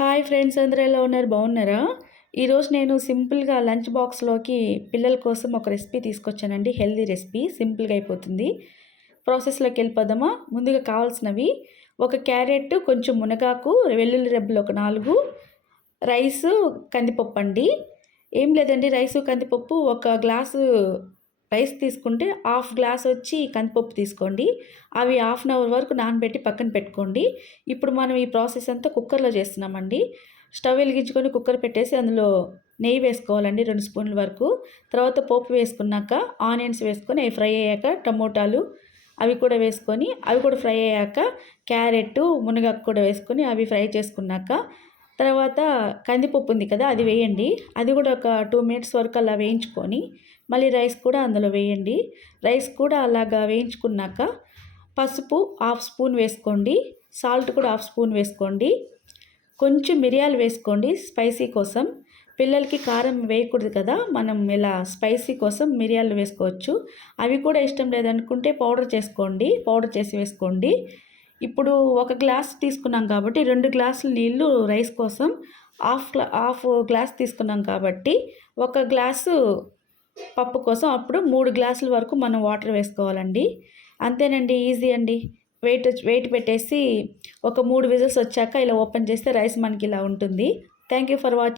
Hi friends, అందరూ ఎలా ఉన్నారు? బాగున్నారా? ఈరోజు నేను సింపుల్గా లంచ్ బాక్స్లోకి పిల్లల కోసం ఒక రెసిపీ తీసుకొచ్చానండి. హెల్దీ రెసిపీ, సింపుల్గా అయిపోతుంది. ప్రాసెస్లోకి వెళ్ళిపోదామా? ముందుగా కావాల్సినవి ఒక క్యారెట్, కొంచెం మునగాకు, వెల్లుల్లి రెబ్బలు ఒక 4, రైసు, కందిపప్పు అండి. ఏం లేదండి, రైసు కందిపప్పు ఒక గ్లాసు రైస్ తీసుకుంటే హాఫ్ గ్లాస్ వచ్చి కందిపప్పు తీసుకోండి. అవి హాఫ్ అన్ అవర్ వరకు నానబెట్టి పక్కన పెట్టుకోండి. ఇప్పుడు మనం ఈ ప్రాసెస్ అంతా కుక్కర్లో చేస్తున్నామండి. స్టవ్ వెలిగించుకొని కుక్కర్ పెట్టేసి అందులో నెయ్యి వేసుకోవాలండి 2 స్పూన్ల వరకు. తర్వాత పోపు వేసుకున్నాక ఆనియన్స్ వేసుకొని అవి ఫ్రై అయ్యాక టమోటాలు అవి కూడా వేసుకొని అవి కూడా ఫ్రై అయ్యాక క్యారెట్, మునగాకు కూడా వేసుకొని అవి ఫ్రై చేసుకున్నాక తర్వాత కందిపప్పు ఉంది కదా, అది వేయండి. అది కూడా ఒక 2 మినిట్స్ వరకు అలా వేయించుకొని మళ్ళీ రైస్ కూడా అందులో వేయండి. రైస్ కూడా అలాగా వేయించుకున్నాక పసుపు హాఫ్ స్పూన్ వేసుకోండి. సాల్ట్ కూడా హాఫ్ స్పూన్ వేసుకోండి. కొంచెం మిరియాలు వేసుకోండి స్పైసీ కోసం. పిల్లలకి కారం వేయకూడదు కదా, మనం ఇలా స్పైసీ కోసం మిరియాలు వేసుకోవచ్చు. అవి కూడా ఇష్టం లేదనుకుంటే పౌడర్ చేసుకోండి, పౌడర్ చేసి వేసుకోండి. ఇప్పుడు ఒక గ్లాస్ తీసుకున్నాం కాబట్టి 2 గ్లాసులు నీళ్ళు రైస్ కోసం, హాఫ్ గ్లాస్ తీసుకున్నాం కాబట్టి ఒక గ్లాసు పప్పు కోసం అప్పుడు 3 గ్లాసుల వరకు మనం వాటర్ వేసుకోవాలండి. అంతేనండి, ఈజీ అండి. వెయిట్ పెట్టేసి ఒక 3 విజిల్స్ వచ్చాక ఇలా ఓపెన్ చేస్తే రైస్ మనకి ఇలా ఉంటుంది. Thank you for watching.